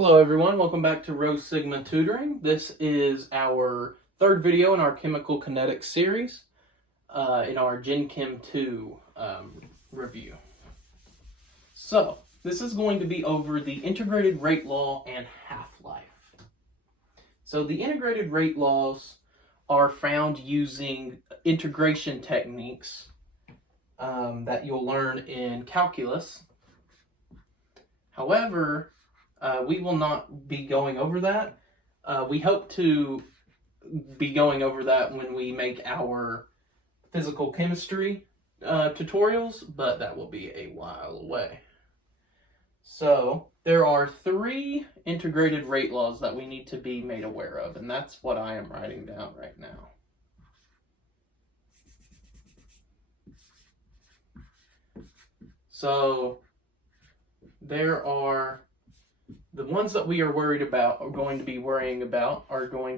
Hello everyone, welcome back to Rho Sigma Tutoring. This is our third video in our Chemical Kinetics series in our Gen Chem 2 review. So, this is going to be over the integrated rate law and half-life. So the integrated rate laws are found using integration techniques that you'll learn in calculus. However, we will not be going over that. We hope to be going over that when we make our physical chemistry tutorials, but that will be a while away. So there are 3 integrated rate laws that we need to be made aware of, and that's what I am writing down right now. So there are the ones that we are worrying about are going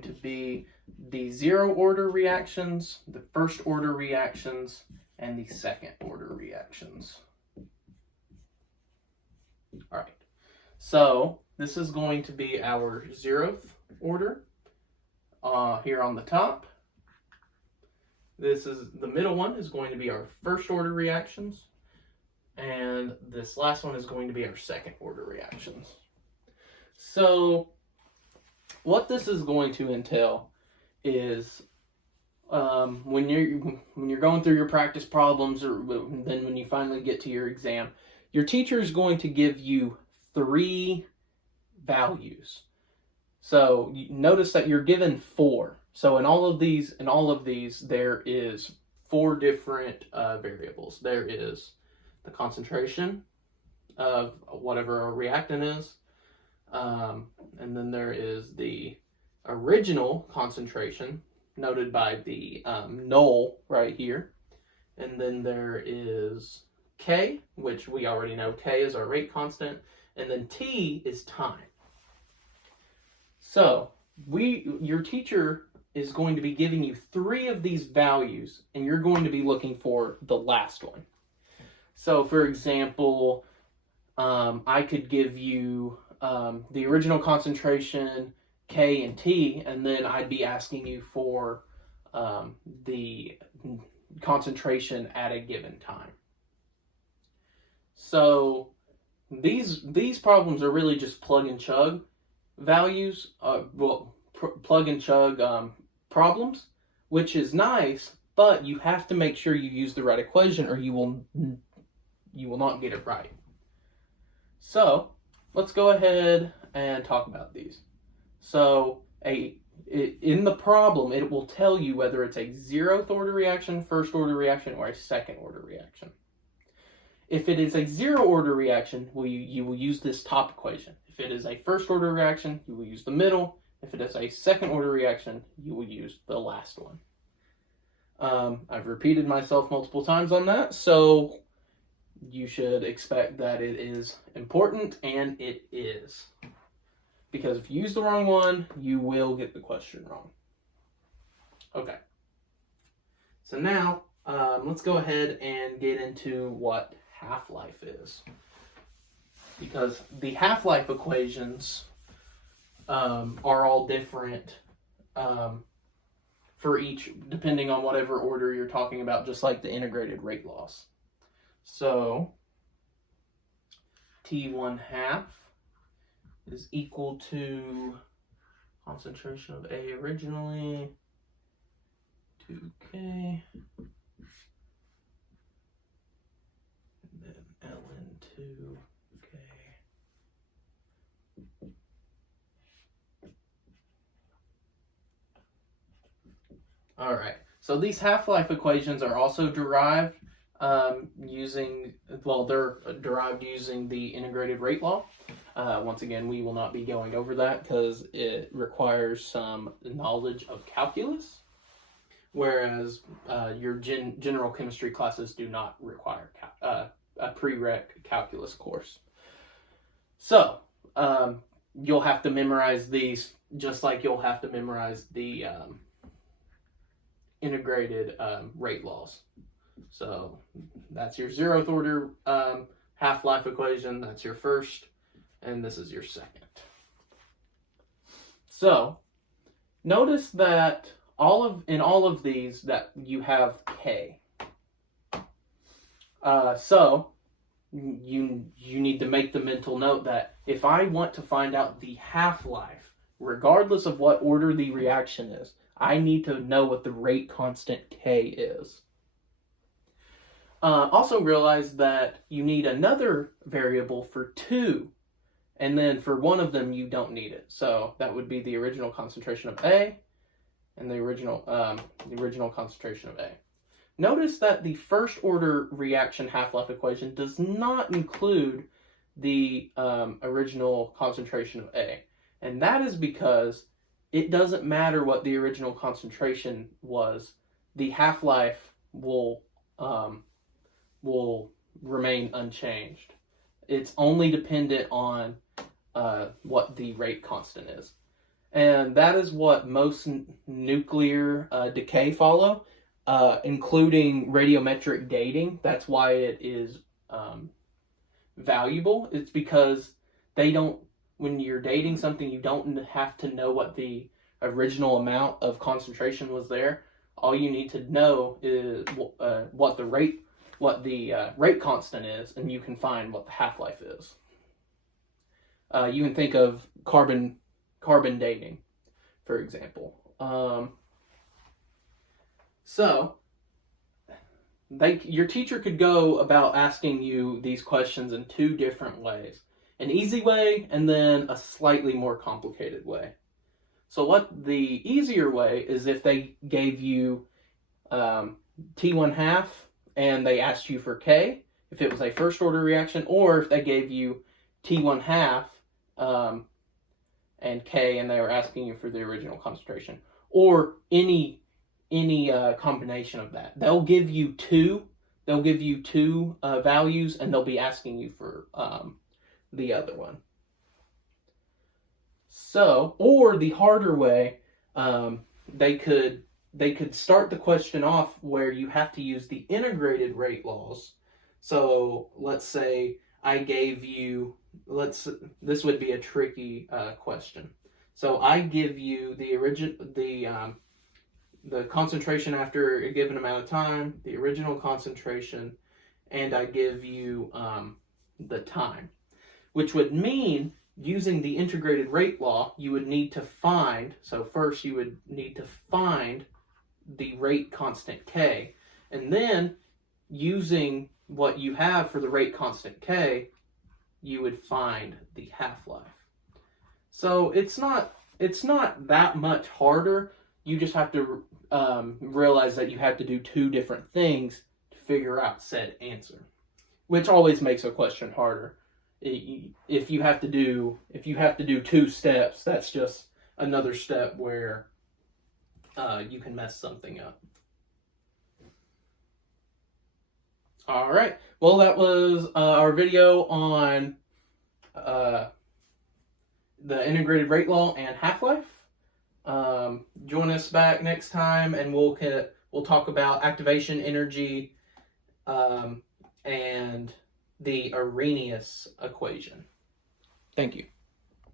to be the 0 order reactions, the 1st order reactions, and the 2nd order reactions. All right, so this is going to be our 0th order here on the top. The middle one is going to be our 1st order reactions, and this last one is going to be our 2nd order reactions. So what this is going to entail is when you're going through your practice problems, or then when you finally get to your exam, your teacher is going to give you 3 values. So you notice that you're given 4. So in all of these, there is 4 different variables. There is the concentration of whatever a reactant is. And then there is the original concentration, noted by the null right here. And then there is K, which we already know K is our rate constant. And then T is time. So your teacher is going to be giving you 3 of these values, and you're going to be looking for the last one. So for example, I could give you the original concentration, K and T, and then I'd be asking you for the concentration at a given time. So these problems are really just plug and chug values, plug and chug problems, which is nice, but you have to make sure you use the right equation or you will not get it right. So let's go ahead and talk about these. So in the problem, it will tell you whether it's a 0th order reaction, 1st order reaction, or a 2nd order reaction. If it is a 0 order reaction, you will use this top equation. If it is a 1st order reaction, you will use the middle. If it is a 2nd order reaction, you will use the last one. I've repeated myself multiple times on that, so you should expect that it is important, and it is. Because if you use the wrong one, you will get the question wrong. Okay. So now, let's go ahead and get into what half-life is. Because the half-life equations are all different for each, depending on whatever order you're talking about, just like the integrated rate laws. So T1/2 is equal to concentration of A originally, 2K, and then ln2K. All right, so these half-life equations are also derived they're derived using the integrated rate law. Once again, we will not be going over that because it requires some knowledge of calculus, whereas your general chemistry classes do not require a prereq calculus course. So you'll have to memorize these just like you'll have to memorize the integrated rate laws. So that's your 0th order half-life equation, that's your 1st, and this is your 2nd. So notice that in all of these that you have K. So you need to make the mental note that if I want to find out the half-life, regardless of what order the reaction is, I need to know what the rate constant K is. Also realize that you need another variable for 2, and then for one of them you don't need it. So that would be the original concentration of A and the original concentration of A. Notice that the first order reaction half-life equation does not include the original concentration of A. And that is because it doesn't matter what the original concentration was, the half-life will remain unchanged. It's only dependent on what the rate constant is. And that is what most nuclear decay follow, including radiometric dating. That's why it is valuable. It's because when you're dating something, you don't have to know what the original amount of concentration was there. All you need to know is what the rate constant is, and you can find what the half-life is. You can think of carbon dating, for example. Your teacher could go about asking you these questions in 2 different ways. An easy way and then a slightly more complicated way. So what the easier way is if they gave you T1 half and they asked you for K, if it was a first order reaction, or if they gave you T1 half and K and they were asking you for the original concentration, or any combination of that. They'll give you two values, and they'll be asking you for the other one. So, or the harder way, they could start the question off where you have to use the integrated rate laws. So let's say I gave you, this would be a tricky question. So I give you the concentration after a given amount of time, the original concentration, and I give you the time, which would mean using the integrated rate law, you would need to find, so first you would need to find the rate constant K, and then using what you have for the rate constant K, you would find the half-life. So it's not that much harder. You just have to realize that you have to do 2 different things to figure out said answer, which always makes a question harder. If you have to do 2 steps, that's just another step where you can mess something up. All right. Well, that was our video on the integrated rate law and half-life. Join us back next time, and we'll talk about activation energy and the Arrhenius equation. Thank you.